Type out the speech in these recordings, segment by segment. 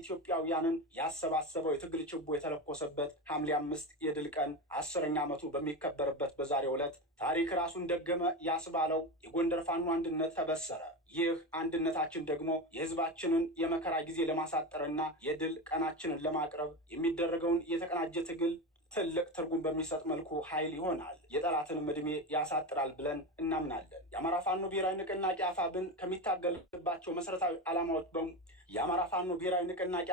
ኢትዮጵያውያንን ያሰባሰበው የትግል ችቦ የተለኮሰበት ሐምሌ 5 የድል ቀን 10ኛ ዓመቱ በሚከበርበት በዛሬው ዕለት ታሪክ ራሱን ደገመ ያስባለው የጎንደር ፋኖ አንድነት ተበሰረ። ይህ አንድነታችን ደግሞ የህዝባችንን የመከራ ጊዜ ለማሳጠርና የድል ቀናችንን ለማቅረብ የሚደረገውን የተቀናጀ ትግል ትልቅ ትርጉም በሚሰጥ መልኩ ኃይል ይሆናል፣ የጠላትንም ዕድሜ ያሳጥራል ብለን እናምናለን። የአማራ ፋኖ ብሔራዊ ንቅናቄ አፋብን ከሚታገልባቸው መሰረታዊ ዓላማዎች የአማራ ፋኖ ብሔራዊ ንቅናቄ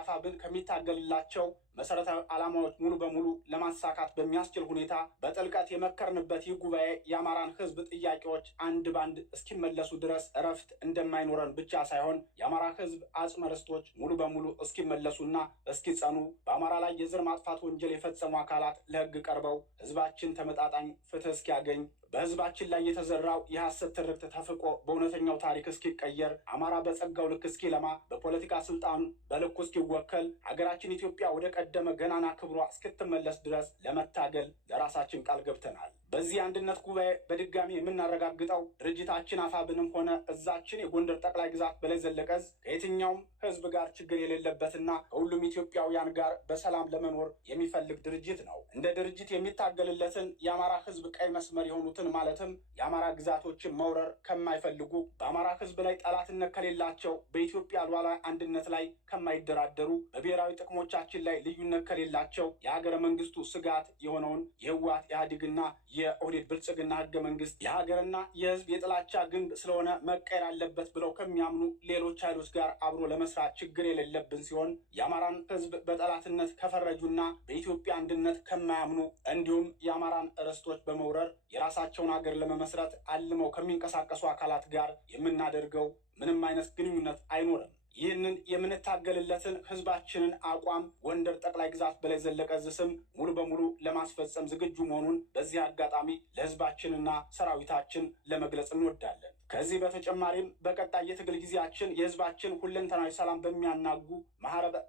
አፋብን ከሚታገልላቸው መሰረታዊ ዓላማዎች ሙሉ በሙሉ ለማሳካት በሚያስችል ሁኔታ በጥልቀት የመከርንበት ይህ ጉባኤ የአማራን ህዝብ ጥያቄዎች አንድ ባንድ እስኪመለሱ ድረስ እረፍት እንደማይኖረን ብቻ ሳይሆን የአማራ ህዝብ አጽመ ርስቶች ሙሉ በሙሉ እስኪመለሱና እስኪጸኑ በአማራ ላይ የዘር ማጥፋት ወንጀል የፈጸሙ አካላት ለህግ ቀርበው ህዝባችን ተመጣጣኝ ፍትህ እስኪያገኝ በህዝባችን ላይ የተዘራው የሐሰት ትርክት ተፍቆ በእውነተኛው ታሪክ እስኪቀየር አማራ በጸጋው ልክ እስኪለማ በፖለቲካ ስልጣን በልኩ እስኪወከል ሀገራችን ኢትዮጵያ ወደ ቀደመ ገናና ክብሯ እስክትመለስ ድረስ ለመታገል ለራሳችን ቃል ገብተናል። በዚህ አንድነት ጉባኤ በድጋሚ የምናረጋግጠው ድርጅታችን አፋብንም ሆነ እዛችን የጎንደር ጠቅላይ ግዛት በላይ ዘለቀ ዕዝ ከየትኛውም ህዝብ ጋር ችግር የሌለበትና ከሁሉም ኢትዮጵያውያን ጋር በሰላም ለመኖር የሚፈልግ ድርጅት ነው። እንደ ድርጅት የሚታገልለትን የአማራ ህዝብ ቀይ መስመር የሆኑትን ማለትም የአማራ ግዛቶችን መውረር ከማይፈልጉ በአማራ ህዝብ ላይ ጠላትነት ከሌላቸው በኢትዮጵያ ሉዓላዊ አንድነት ላይ ከማይደራደሩ በብሔራዊ ጥቅሞቻችን ላይ ልዩነት ከሌላቸው የሀገረ መንግስቱ ስጋት የሆነውን የህወሓት ኢህአዴግና የኦህዴድ ብልጽግና ህገ መንግስት የሀገርና የህዝብ የጥላቻ ግንብ ስለሆነ መቀየር አለበት ብለው ከሚያምኑ ሌሎች ኃይሎች ጋር አብሮ ለመስራት ችግር የሌለብን ሲሆን የአማራን ህዝብ በጠላትነት ከፈረጁና በኢትዮጵያ አንድነት ከማያምኑ እንዲሁም የአማራን ርስቶች በመውረር የራሳቸውን ሀገር ለመመስረት አልመው ከሚንቀሳቀሱ አካላት ጋር የምናደርገው ምንም አይነት ግንኙነት አይኖርም። ይህንን የምንታገልለትን ህዝባችንን አቋም ጎንደር ጠቅላይ ግዛት በላይ ዘለቀ ዕዝ ስም ሙሉ በሙሉ ለማስፈጸም ዝግጁ መሆኑን በዚህ አጋጣሚ ለህዝባችንና ሰራዊታችን ለመግለጽ እንወዳለን። ከዚህ በተጨማሪም በቀጣይ የትግል ጊዜያችን የህዝባችን ሁለንተናዊ ሰላም በሚያናጉ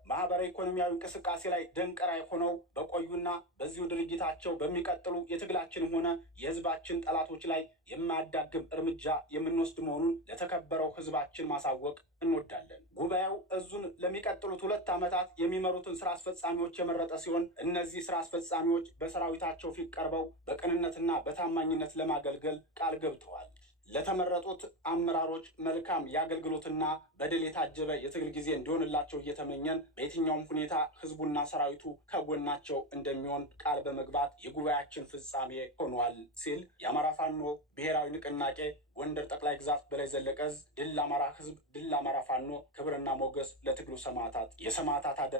ማህበራዊ ኢኮኖሚያዊ እንቅስቃሴ ላይ ደንቀራይ ሆነው በቆዩና በዚሁ ድርጊታቸው በሚቀጥሉ የትግላችንም ሆነ የህዝባችን ጠላቶች ላይ የማያዳግም እርምጃ የምንወስድ መሆኑን ለተከበረው ህዝባችን ማሳወቅ እንወዳለን። ጉባኤው ዕዙን ለሚቀጥሉት 2 ዓመታት የሚመሩትን ስራ አስፈጻሚዎች የመረጠ ሲሆን እነዚህ ስራ አስፈጻሚዎች በሰራዊታቸው ፊት ቀርበው በቅንነትና በታማኝነት ለማገልገል ቃል ገብተዋል። ለተመረጡት አመራሮች መልካም የአገልግሎትና በድል የታጀበ የትግል ጊዜ እንዲሆንላቸው እየተመኘን በየትኛውም ሁኔታ ህዝቡና ሰራዊቱ ከጎናቸው እንደሚሆን ቃል በመግባት የጉባኤያችን ፍጻሜ ሆኗል ሲል የአማራ ፋኖ ብሔራዊ ንቅናቄ ጎንደር ጠቅላይ ግዛት በላይ ዘለቀ ዕዝ ድል ለአማራ ህዝብ፣ ድል ለአማራ ፋኖ፣ ክብርና ሞገስ ለትግሉ ሰማዕታት፣ የሰማዕታት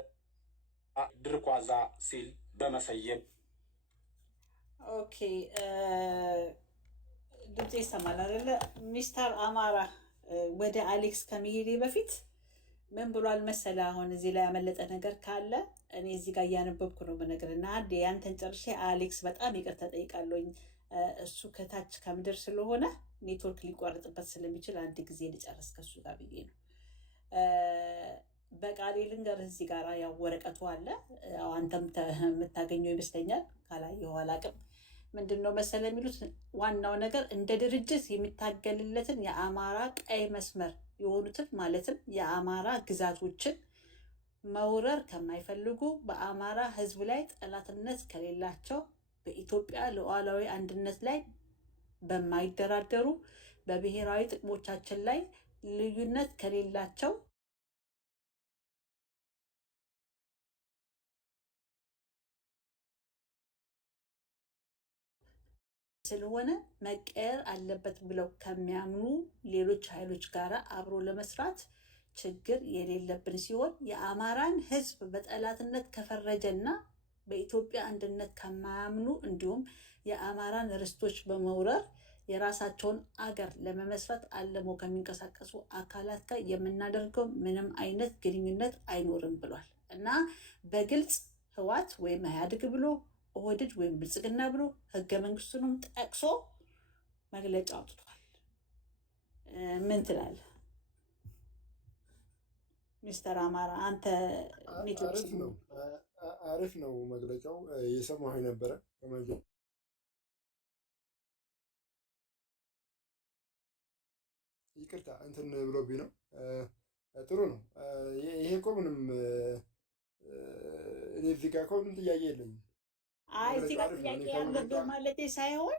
ድርኳዛ ሲል በመሰየም ኦኬ ድምጽ ይሰማል አይደለ? ሚስተር አማራ ወደ አሌክስ ከመሄዴ በፊት ምን ብሏል መሰለ? አሁን እዚህ ላይ ያመለጠ ነገር ካለ እኔ እዚህ ጋር እያነበብኩ ነው በነገርና አንዴ ያንተን ጨርሼ አሌክስ በጣም ይቅርታ ጠይቃለሁኝ። እሱ ከታች ከምድር ስለሆነ ኔትወርክ ሊቋረጥበት ስለሚችል አንድ ጊዜ ልጨርስ ከሱ ጋር ብዬ ነው። በቃሌ ልንገርህ እዚህ ጋር ያው ወረቀቱ አለ። አንተም የምታገኘው ይመስለኛል፣ ካላየኸው አላቅም። ምንድን ነው መሰለ የሚሉት ዋናው ነገር እንደ ድርጅት የሚታገልለትን የአማራ ቀይ መስመር የሆኑትን ማለትም የአማራ ግዛቶችን መውረር ከማይፈልጉ በአማራ ህዝብ ላይ ጠላትነት ከሌላቸው በኢትዮጵያ ሉዓላዊ አንድነት ላይ በማይደራደሩ በብሔራዊ ጥቅሞቻችን ላይ ልዩነት ከሌላቸው ስለሆነ መቀየር አለበት ብለው ከሚያምኑ ሌሎች ኃይሎች ጋር አብሮ ለመስራት ችግር የሌለብን ሲሆን የአማራን ህዝብ በጠላትነት ከፈረጀና በኢትዮጵያ አንድነት ከማያምኑ እንዲሁም የአማራን ርስቶች በመውረር የራሳቸውን አገር ለመመስረት አልመው ከሚንቀሳቀሱ አካላት ጋር የምናደርገው ምንም አይነት ግንኙነት አይኖርም ብሏል እና በግልጽ ህወሓት ወይም ኢህአዴግ ብሎ ኦህዴድ ወይም ብልጽግና ብሎ ህገ መንግስቱንም ጠቅሶ መግለጫ አውጥቷል። ምን ትላለህ ሚስተር አማራ? አንተ አሪፍ ነው መግለጫው። የሰማሁ ነበረ ይቅርታ እንትን ብሎብኝ ነው ጥሩ ነው። ይሄ እኮ ምንም እኔ እዚህ ጋር እኮ ምንም ጥያቄ የለኝም። አይ እዚህ ጋር ጥያቄ ያለብህ ማለቴ ሳይሆን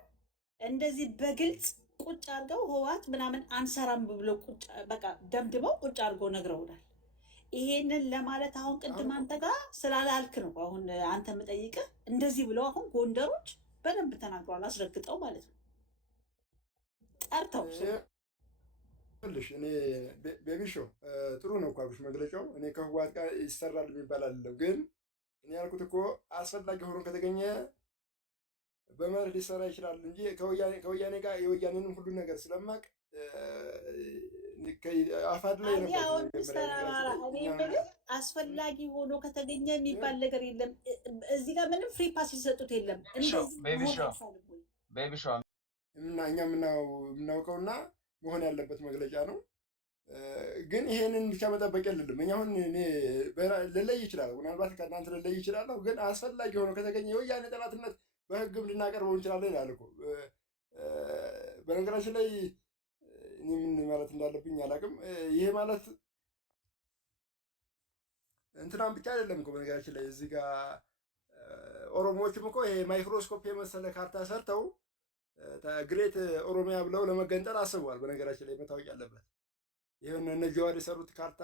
እንደዚህ በግልጽ ቁጭ አድርገው ህወሓት ምናምን አንሰራም ብለው ቁጭ በቃ ደምድበው ቁጭ አድርገው ነግረውናል። ይሄንን ለማለት አሁን ቅድም አንተ ጋር ስላላልክ ነው አሁን አንተ የምጠይቅህ እንደዚህ ብለው አሁን ጎንደሮች በደንብ ተናግረዋል፣ አስረግጠው ማለት ነው ጠርተው ልሽ እኔ ቤቢሾ ጥሩ ነው እኮ አልኩሽ መግለጫው። እኔ ከህወሓት ጋር ይሰራል የሚባል አይደለም፣ ግን እኔ ያልኩት እኮ አስፈላጊ ሆኖ ከተገኘ በመርህ ሊሰራ ይችላል እንጂ ከወያኔ ጋር የወያኔንም ሁሉ ነገር ስለማቅ አፋድ ላይ አስፈላጊ ሆኖ ከተገኘ የሚባል ነገር የለም። እዚህ ጋር ምንም ፍሪ ፓስ ይሰጡት የለም። እና እኛ የምናውቀውና መሆን ያለበት መግለጫ ነው። ግን ይሄንን ብቻ መጠበቅ የለንም። እኛ አሁን እኔ ልለይ ይችላል፣ ምናልባት ከእናንተ ልለይ ይችላለሁ። ግን አስፈላጊ ሆኖ ከተገኘ የወያኔ ጠላትነት በህግም ልናቀርበው እንችላለን ይላል እኮ። በነገራችን ላይ እኔ ምን ማለት እንዳለብኝ አላውቅም። ይሄ ማለት እንትናም ብቻ አይደለም እኮ በነገራችን ላይ እዚህ ጋር ኦሮሞዎችም እኮ ይሄ ማይክሮስኮፕ የመሰለ ካርታ ሰርተው ግሬት ኦሮሚያ ብለው ለመገንጠል አስበዋል። በነገራችን ላይ መታወቅ ያለበት ይሄን እነ ጀዋር የሰሩት ካርታ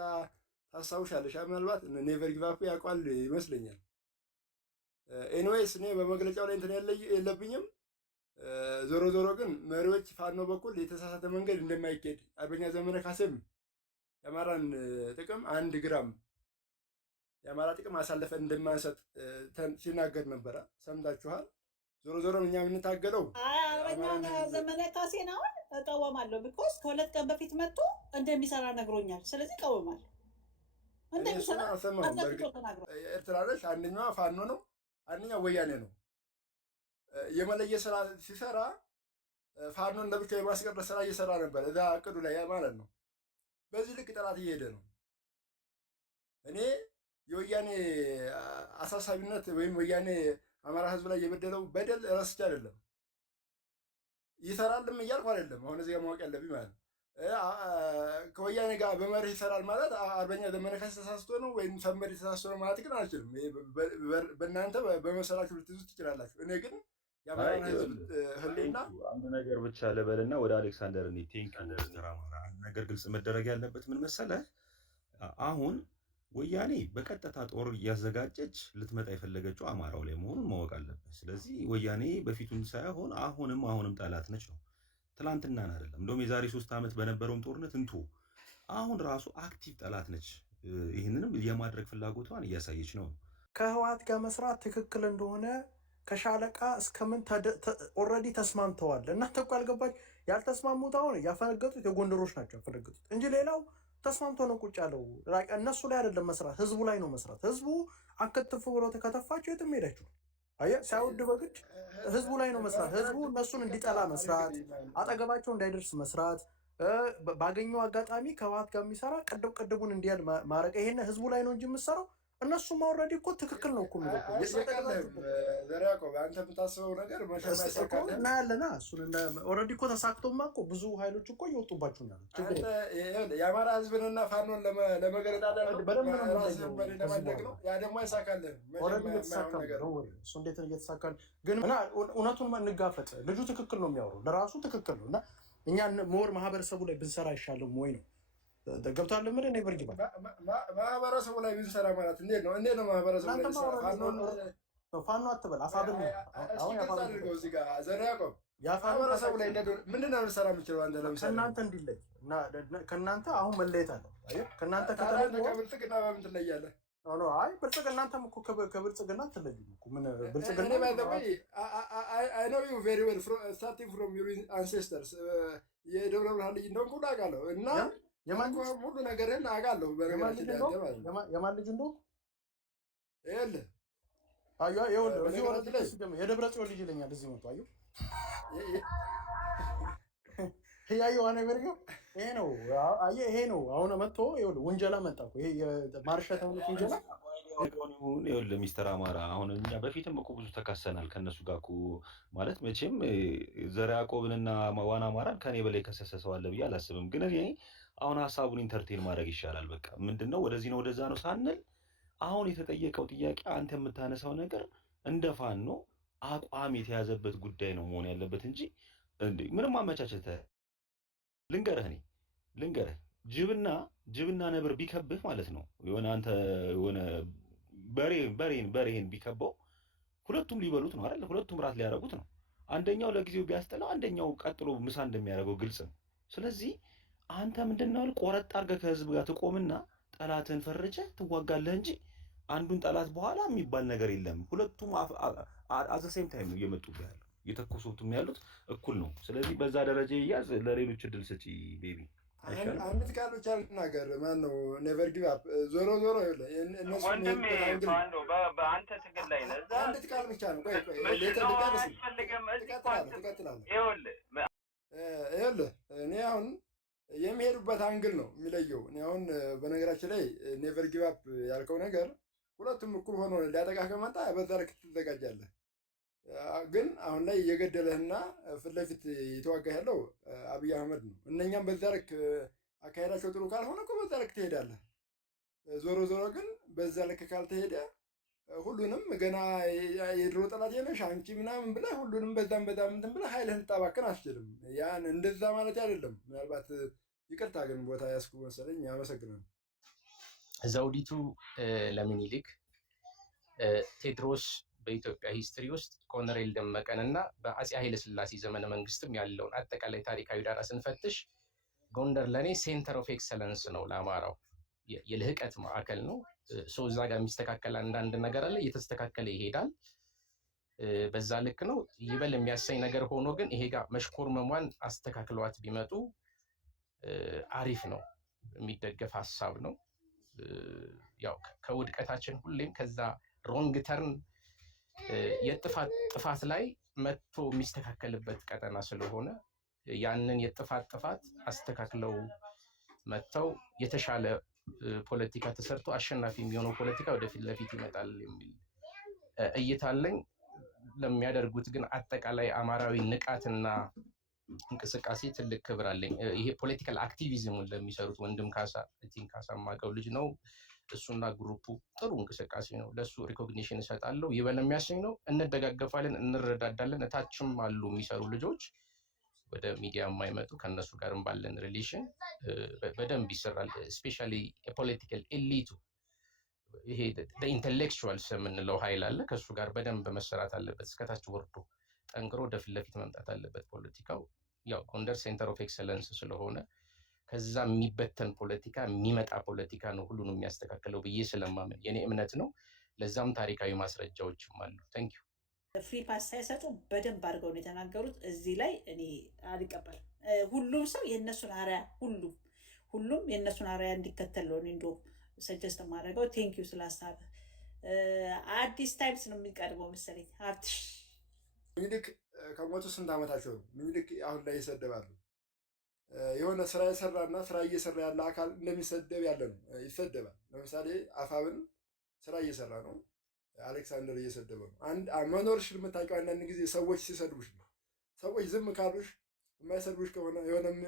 ታስታውሻለሽ? ምናልባት ኔቨር ጊቭ አፕ ያውቃል ይመስለኛል። ኤኒዌይስ እኔ በመግለጫው ላይ እንትን የለብኝም። ዞሮ ዞሮ ግን መሪዎች ፋኖ በኩል የተሳሳተ መንገድ እንደማይኬድ አርበኛ ዘመነ ካሴም የአማራን ጥቅም 1 ግራም የአማራ ጥቅም አሳልፈን እንደማንሰጥ ሲናገር ነበረ። ሰምታችኋል። ዞሮ ዞሮ እኛ የምንታገለው አርበኛ ዘመነ ካሴን አሁን እቃወማለሁ። ቢኮዝ ከ2 ቀን በፊት መጥቶ እንደሚሰራ ነግሮኛል። ስለዚህ እቃወማለሁ። እንደሚሰራ ኤርትራ ነች። አንደኛዋ ፋኖ ነው፣ አንደኛው ወያኔ ነው። የመለየ ስራ ሲሰራ ፋኖን ለብቻ የማስቀረት ስራ እየሰራ ነበር እዛ እቅዱ ላይ ማለት ነው። በዚህ ልክ ጠላት እየሄደ ነው። እኔ የወያኔ አሳሳቢነት ወይም ወያኔ አማራ ህዝብ ላይ የበደለው በደል ረስቼ አይደለም፣ ይሰራልም እያልኩ አይደለም። አሁን እዚህ ጋር ማወቅ ያለብኝ ማለት ነው ከወያኔ ጋር በመርህ ይሰራል ማለት አርበኛ ዘመነ ካሴ ተሳስቶ ነው ወይም ሰመድ ተሳስቶ ነው ማለት ግን አልችልም። በእናንተ በመሰላችሁ ልትይዙ ትችላላችሁ። እኔ ግን የአማራን ህዝብ ህልና አንድ ነገር ብቻ ልበልና ወደ አሌክሳንደር እኔ ነገር ግልጽ መደረግ ያለበት ምን መሰለህ፣ አሁን ወያኔ በቀጥታ ጦር እያዘጋጀች ልትመጣ የፈለገችው አማራው ላይ መሆኑን ማወቅ አለበት። ስለዚህ ወያኔ በፊቱም ሳይሆን አሁንም ጠላት ነች ነው። ትላንትናን አይደለም። እንደውም የዛሬ 3 ዓመት በነበረውም ጦርነት አሁን ራሱ አክቲቭ ጠላት ነች። ይህንንም የማድረግ ፍላጎቷን እያሳየች ነው። ከህወሓት ጋር መስራት ትክክል እንደሆነ ከሻለቃ እስከምን ኦልሬዲ ተስማምተዋል። እናንተ እኮ ያልገባች ያልተስማሙት አሁን ያፈነገጡት የጎንደሮች ናቸው ያፈነገጡት እንጂ ሌላው ተስማምቶ ነው ቁጭ ያለው። እነሱ ላይ አይደለም መስራት፣ ህዝቡ ላይ ነው መስራት። ህዝቡ አከትፍ ብሎ ከተፋቸው የትም ሄዳችሁ አየህ፣ ሳይወድ በግድ ህዝቡ ላይ ነው መስራት። ህዝቡ እነሱን እንዲጠላ መስራት፣ አጠገባቸው እንዳይደርስ መስራት፣ ባገኘው አጋጣሚ ከህወሓት ጋር የሚሰራ ቅድቡን እንዲያል ማድረግ። ይሄን ህዝቡ ላይ ነው እንጂ የምትሰራው እነሱም ኦልሬዲ እኮ ትክክል ነው እኮ አንተ የምታስበው ነገር እና ያለና እሱን ኦልሬዲ እኮ ተሳክቶማ እኮ ብዙ ኃይሎች እኮ እየወጡባችሁ ነው። የአማራ ህዝብንና ፋኖን ለመገረጣጠል ለማድረግ ነው። ያ ደግሞ አይሳካልህም። እሱ እንዴት እየተሳካል ግን እውነቱን እንጋፈጥ። ልጁ ትክክል ነው የሚያወራው፣ ለራሱ ትክክል ነው። እና እኛ ሞር ማህበረሰቡ ላይ ብንሰራ አይሻልም ወይ ነው ገብቷል። ምን እኔ በርግጥ ማህበረሰቡ ላይ ብንሰራ ማለት እንዴት ነው? ማህበረሰቡ ላይ ፋኖ አትበል አፋብን አሁን ያፋድርገው እዚህ ጋር ዘር ያቆም ማህበረሰቡ ላይ ምንድን ነው ልንሰራ የምችለው? አንተ ለምሳሌ ከእናንተ እንዲለይ እና ከእናንተ አሁን መለየት አለ። ከእናንተ ከብልጽግና በምን ትለያለህ? አይ ብልጽግና እናንተም እኮ ከብልጽግና አትለዩም እኮ ምን ብልጽግና I know you very well starting from your ancestors የደብረ ብርሃን ልጅ እንደሆንኩ ሁሉ አውቃለሁ እና ሙሉ ነገርን አውቃለሁ። የማን ልጅ እንደሆንኩ ይኸውልህ የደብረ ጽዮን ልጅ ይለኛል እዚህ መጥቶ አየሁ ያየው ነገር ይሄ ነው አየህ፣ ይሄ ነው አሁን መጥቶ ይኸውልህ ውንጀላ መጣ እኮ ይሄ የማርሸት ውንጀላ ይኸውልህ ሚስተር አማራ አሁን እኛ በፊትም እኮ ብዙ ተካሰናል ከእነሱ ጋር እኮ ማለት መቼም ዘር ያዕቆብንና ዋና አማራን ከኔ በላይ ከሰሰ ሰው አለ ብዬ አላስብም። ግን እኔ አሁን ሀሳቡን ኢንተርቴን ማድረግ ይሻላል። በቃ ምንድነው ወደዚህ ነው ወደዛ ነው ሳንል አሁን የተጠየቀው ጥያቄ አንተ የምታነሳው ነገር እንደ ፋኖ አቋም የተያዘበት ጉዳይ ነው መሆን ያለበት እንጂ ምንም አመቻቸት ልንገርህ ጅብና ነብር ቢከብህ ማለት ነው የሆነ አንተ የሆነ በሬን ቢከበው ሁለቱም ሊበሉት ነው አይደል? ሁለቱም ራት ሊያረጉት ነው። አንደኛው ለጊዜው ቢያስጠላው አንደኛው ቀጥሎ ምሳ እንደሚያደርገው ግልጽ ነው። ስለዚህ አንተ ምንድነው ቆረጥ አድርገህ ከህዝብ ጋር ትቆምና ጠላትን ፈርጀህ ትዋጋለህ እንጂ አንዱን ጠላት በኋላ የሚባል ነገር የለም። ሁለቱም አዘ ሴም ታይም ነው እየመጡብህ ያለው እየተኮሱትም ያሉት እኩል ነው። ስለዚህ በዛ ደረጃ ይያዝ። ለሌሎች እድል ስጪ ቤቢ። አንዲት ቃል ብቻ ልናገር። ማን ነው ኔቨር ጊቭ አፕ። ዞሮ እነሱ በአንተ ትግል ላይ ነህ። አንዲት ቃል ብቻ ነው። ቆይ ይኸውልህ እኔ አሁን የሚሄዱበት አንግል ነው የሚለየው። እኔ አሁን በነገራችን ላይ ኔቨር ጊቭ አፕ ያልከው ነገር ሁለቱም እኩል ሆኖ ሊያጠቃ ከመጣ በዛ ልክ ትዘጋጃለህ። ግን አሁን ላይ የገደለህና ፊት ለፊት የተዋጋህ ያለው አብይ አህመድ ነው። እነኛም በዛ ልክ አካሄዳቸው ጥሩ ካልሆነ እኮ በዛ ልክ ትሄዳለህ። ዞሮ ግን በዛ ልክ ካልተሄደ ሁሉንም ገና የድሮ ጠላት የነሽ አንቺ ምናምን ብለህ ሁሉንም በዛም እንትን ብለህ ኃይልህን ልታባክን አትችልም። ያን እንደዛ ማለት አይደለም። ምናልባት ይቅርታ ግን ቦታ ያስኩ መሰለኝ። አመሰግናለሁ። ዘውዲቱ ለምኒልክ ቴዎድሮስ በኢትዮጵያ ሂስትሪ ውስጥ ኮሎኔል ደመቀን እና በአፄ ኃይለሥላሴ ዘመነ መንግስትም ያለውን አጠቃላይ ታሪካዊ ዳራ ስንፈትሽ ጎንደር ለእኔ ሴንተር ኦፍ ኤክሰለንስ ነው። ለአማራው የልህቀት ማዕከል ነው። ሰው እዛ ጋር የሚስተካከል አንዳንድ ነገር አለ፣ እየተስተካከለ ይሄዳል። በዛ ልክ ነው። ይበል የሚያሰኝ ነገር ሆኖ ግን ይሄ ጋር መሽኮርመሟን አስተካክለዋት ቢመጡ አሪፍ ነው። የሚደገፍ ሀሳብ ነው። ያው ከውድቀታችን ሁሌም ከዛ ሮንግ ተርን የጥፋት ላይ መጥቶ የሚስተካከልበት ቀጠና ስለሆነ ያንን የጥፋት አስተካክለው መጥተው የተሻለ ፖለቲካ ተሰርቶ አሸናፊ የሚሆነው ፖለቲካ ወደፊት ለፊት ይመጣል የሚል እይታ አለኝ። ለሚያደርጉት ግን አጠቃላይ አማራዊ ንቃትና እንቅስቃሴ ትልቅ ክብር አለኝ። ይሄ ፖለቲካል አክቲቪዝሙን ለሚሰሩት ወንድም ካሳ ካሳ ማቀው ልጅ ነው። እሱና ግሩፑ ጥሩ እንቅስቃሴ ነው። ለሱ ሪኮግኒሽን እሰጣለሁ። ይበል የሚያሰኝ ነው። እንደጋገፋለን፣ እንረዳዳለን። እታችም አሉ የሚሰሩ ልጆች ወደ ሚዲያ የማይመጡ ከነሱ ጋርም ባለን ሪሌሽን በደንብ ይሰራል። ስፔሻሊ የፖለቲካል ኤሊቱ ይሄ ኢንቴሌክቹዋልስ የምንለው ኃይል አለ። ከእሱ ጋር በደንብ መሰራት አለበት። እስከታች ወርዶ ጠንክሮ ወደፊት ለፊት መምጣት አለበት። ፖለቲካው ያው ጎንደር ሴንተር ኦፍ ኤክሰለንስ ስለሆነ ከዛ የሚበተን ፖለቲካ የሚመጣ ፖለቲካ ነው ሁሉንም የሚያስተካክለው ብዬ ስለማመን የኔ እምነት ነው። ለዛም ታሪካዊ ማስረጃዎችም አሉ። ታንክ ዩ። ፍሪ ፓስ ሳይሰጡ በደንብ አድርገው ነው የተናገሩት። እዚህ ላይ እኔ አልቀበልም። ሁሉም ሰው የእነሱን አርአያ ሁሉም የእነሱን አርአያ እንዲከተል ነው እንደውም ሰጀስት የማደርገው። ቴንክ ዩ ስለ ሀሳብ። አዲስ ታይምስ ነው የሚቀርበው መሰለኝ። ሀብትሽ ምኒልክ ከሞቱ ስንት ዓመታቸው ነው? ምኒልክ አሁን ላይ ይሰደባሉ። የሆነ ስራ የሰራና ስራ እየሰራ ያለ አካል እንደሚሰደብ ያለ ነው፣ ይሰደባል። ለምሳሌ አፋብን ስራ እየሰራ ነው፣ አሌክሳንደር እየሰደበ ነው። መኖርሽን የምታውቂው አንዳንድ ጊዜ ሰዎች ሲሰድቡሽ ነው። ሰዎች ዝም ካሉሽ የማይሰድቡሽ ከሆነ የሆነም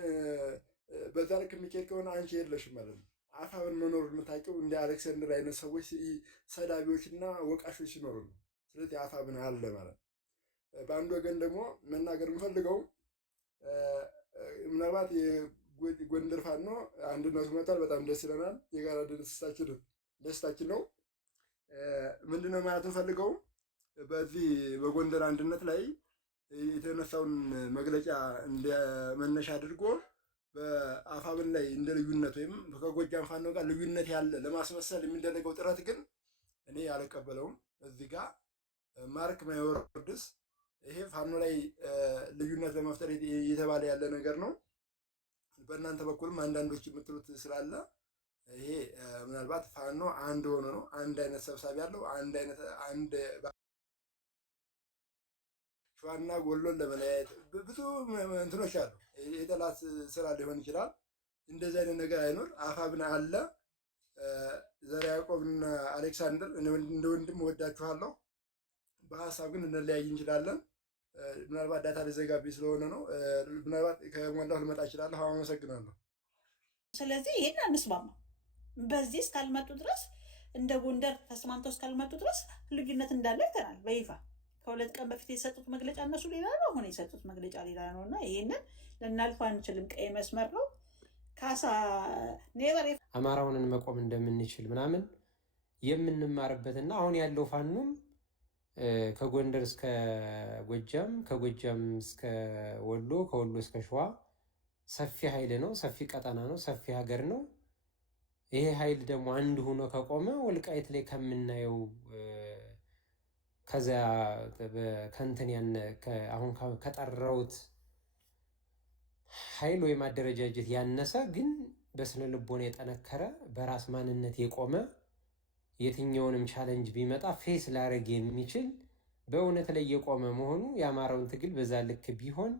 በዛ ልክ የሚኬድ ከሆነ አንቺ የለሽም ማለት ነው። አፋብን መኖር የምታውቂው እንደ አሌክሳንደር አይነት ሰዎች ሰዳቢዎችና ወቃሾች ሲኖሩ ነው። ስለዚህ አፋብን አለ ማለት ነው። በአንድ ወገን ደግሞ መናገር የምፈልገው ምናልባት የጎንደር ፋኖ አንድነቱ መጣል በጣም ደስ ይለናል። የጋራ ደስታችን ነው። ምንድነው ማለት እንፈልገው በዚህ በጎንደር አንድነት ላይ የተነሳውን መግለጫ እንደ መነሻ አድርጎ በአፋብን ላይ እንደ ልዩነት ወይም ከጎጃም ፋኖ ጋር ልዩነት ያለ ለማስመሰል የሚደረገው ጥረት ግን እኔ አልቀበለውም። እዚህ ጋር ማርክ ማይወርድስ ይሄ ፋኖ ላይ ልዩነት ለመፍጠር እየተባለ ያለ ነገር ነው። በእናንተ በኩልም አንዳንዶች የምትሉት ስላለ ይሄ ምናልባት ፋኖ አንድ ሆኖ ነው፣ አንድ አይነት ሰብሳቢ ያለው አንድ ሸዋና ጎሎን ለመለያየት ብዙ እንትኖች አሉ። የጠላት ስራ ሊሆን ይችላል። እንደዚህ አይነት ነገር አይኖር። አፋብን አለ ዘርዓ ያዕቆብና አሌክሳንደር እንደ ወንድም እወዳችኋለሁ። በሀሳብ ግን እንለያይ እንችላለን። ምናልባት ዳታ ሊዘጋብኝ ስለሆነ ነው። ምናልባት ከሞላሁ ልመጣ እችላለሁ። አመሰግናለሁ። ስለዚህ ይሄን አንስማማ። በዚህ እስካልመጡ ድረስ እንደ ጎንደር ተስማምተው እስካልመጡ ድረስ ልዩነት እንዳለ አይተናል በይፋ። ከሁለት ቀን በፊት የሰጡት መግለጫ እነሱ ሌላ ነው፣ አሁን የሰጡት መግለጫ ሌላ ነው እና ይሄንን ልናልፈው አንችልም። ቀይ መስመር ነው። ካሳ ኔቨር አማራውን መቆም እንደምንችል ምናምን የምንማርበትና አሁን ያለው ፋኖም ከጎንደር እስከ ጎጃም፣ ከጎጃም እስከ ወሎ፣ ከወሎ እስከ ሸዋ ሰፊ ኃይል ነው፣ ሰፊ ቀጠና ነው፣ ሰፊ ሀገር ነው። ይሄ ኃይል ደግሞ አንድ ሆኖ ከቆመ ወልቃይት ላይ ከምናየው ከዛ ከንትን ያነ አሁን ከጠራውት ኃይል ወይም አደረጃጀት ያነሰ ግን በስነ ልቦና የጠነከረ በራስ ማንነት የቆመ የትኛውንም ቻሌንጅ ቢመጣ ፌስ ላረግ የሚችል በእውነት ላይ የቆመ መሆኑ የአማራውን ትግል በዛ ልክ ቢሆን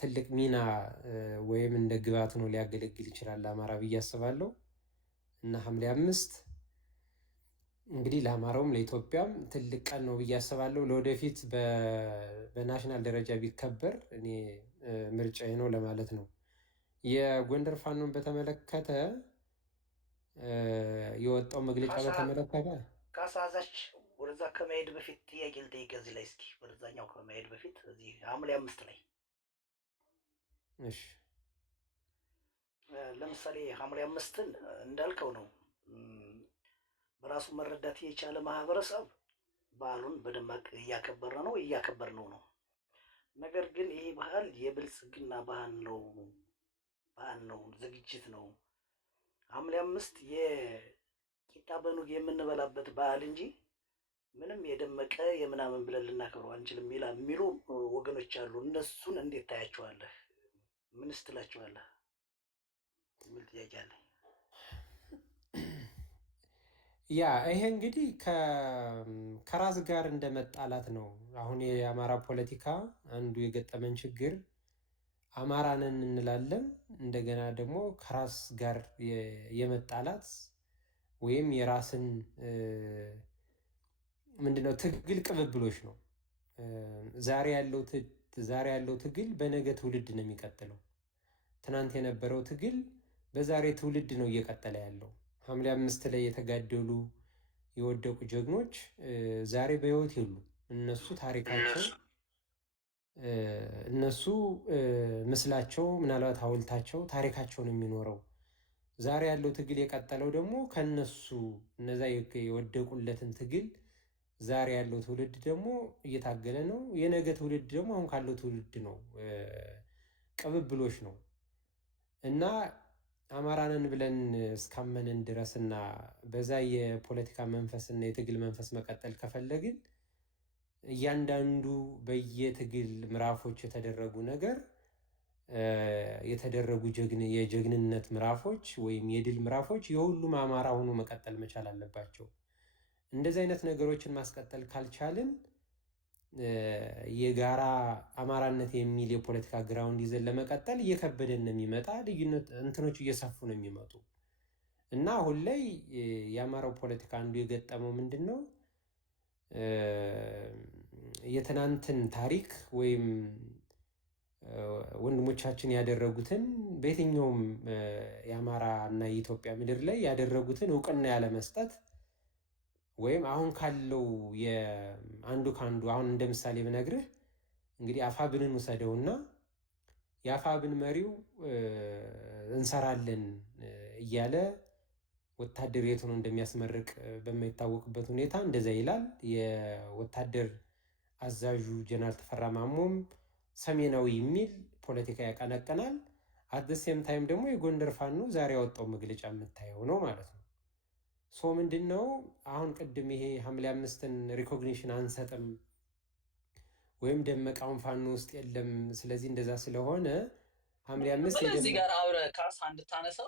ትልቅ ሚና ወይም እንደ ግብዓት ነው ሊያገለግል ይችላል አማራ ብዬ አስባለሁ። እና ሐምሌ 5 እንግዲህ ለአማራውም ለኢትዮጵያም ትልቅ ቀን ነው ብዬ አስባለሁ። ለወደፊት በናሽናል ደረጃ ቢከበር እኔ ምርጫዬ ነው ለማለት ነው። የጎንደር ፋኖን በተመለከተ የወጣው መግለጫ በተመለከተ ካሳዛች ወደዛ ከመሄድ በፊት ጥያቄ ልጠይቅ እዚህ ላይ እስኪ ወደዛኛው ከመሄድ በፊት እዚህ ሐምሌ 5 ላይ እሺ፣ ለምሳሌ ሐምሌ 5ን እንዳልከው ነው በራሱ መረዳት የቻለ ማህበረሰብ በዓሉን በደማቅ እያከበር ነው። ነገር ግን ይሄ ባህል የብልጽግና ባህል ነው፣ ዝግጅት ነው። ሐምሌ 5 የቂጣ በኑግ የምንበላበት በዓል እንጂ ምንም የደመቀ የምናምን ብለን ልናከብረው አንችልም የሚሉ ወገኖች አሉ። እነሱን እንዴት ታያቸዋለህ? ምንስ ትላቸዋለህ? የሚል ጥያቄ አለ። ያ ይሄ እንግዲህ ከራስ ጋር እንደመጣላት ነው። አሁን የአማራ ፖለቲካ አንዱ የገጠመን ችግር አማራንን እንላለን፣ እንደገና ደግሞ ከራስ ጋር የመጣላት ወይም የራስን ምንድነው ትግል ቅብብሎች ነው። ዛሬ ያለው ትግል በነገ ትውልድ ነው የሚቀጥለው። ትናንት የነበረው ትግል በዛሬ ትውልድ ነው እየቀጠለ ያለው። ሐምሌ 5 ላይ የተጋደሉ የወደቁ ጀግኖች ዛሬ በህይወት የሉ። እነሱ ታሪካቸው እነሱ ምስላቸው ምናልባት ሐውልታቸው ታሪካቸው ነው የሚኖረው። ዛሬ ያለው ትግል የቀጠለው ደግሞ ከነሱ እነዛ የወደቁለትን ትግል ዛሬ ያለው ትውልድ ደግሞ እየታገለ ነው። የነገ ትውልድ ደግሞ አሁን ካለው ትውልድ ነው። ቅብብሎች ነው እና አማራንን ብለን እስካመንን ድረስና በዛ የፖለቲካ መንፈስና የትግል መንፈስ መቀጠል ከፈለግን እያንዳንዱ በየትግል ምዕራፎች የተደረጉ የጀግንነት ምዕራፎች ወይም የድል ምዕራፎች የሁሉም አማራ ሆኖ መቀጠል መቻል አለባቸው። እንደዚህ አይነት ነገሮችን ማስቀጠል ካልቻልን የጋራ አማራነት የሚል የፖለቲካ ግራውንድ ይዘን ለመቀጠል እየከበደን ነው የሚመጣ። ልዩነት እንትኖች እየሰፉ ነው የሚመጡ እና አሁን ላይ የአማራው ፖለቲካ አንዱ የገጠመው ምንድን ነው? የትናንትን ታሪክ ወይም ወንድሞቻችን ያደረጉትን በየትኛውም የአማራ እና የኢትዮጵያ ምድር ላይ ያደረጉትን እውቅና ያለመስጠት ወይም አሁን ካለው አንዱ ካንዱ አሁን እንደ ምሳሌ ብነግርህ እንግዲህ አፋብንን ውሰደውና የአፋብን መሪው እንሰራለን እያለ ወታደር የት ሆኖ እንደሚያስመርቅ በማይታወቅበት ሁኔታ እንደዛ ይላል። የወታደር አዛዡ ጀነራል ተፈራ ማሞም ሰሜናዊ የሚል ፖለቲካ ያቀነቅናል። አት ሴም ታይም ደግሞ የጎንደር ፋኖ ዛሬ ያወጣው መግለጫ የምታየው ነው ማለት ነው። ሶ ምንድነው አሁን ቅድም ይሄ ሐምሌ 5ን ሪኮግኒሽን አንሰጥም ወይም ደመቃውን ፋኖ ውስጥ የለም፣ ስለዚህ እንደዛ ስለሆነ ሐምሌ 5 እዚህ ጋር አብረ ካሳ እንድታነሳው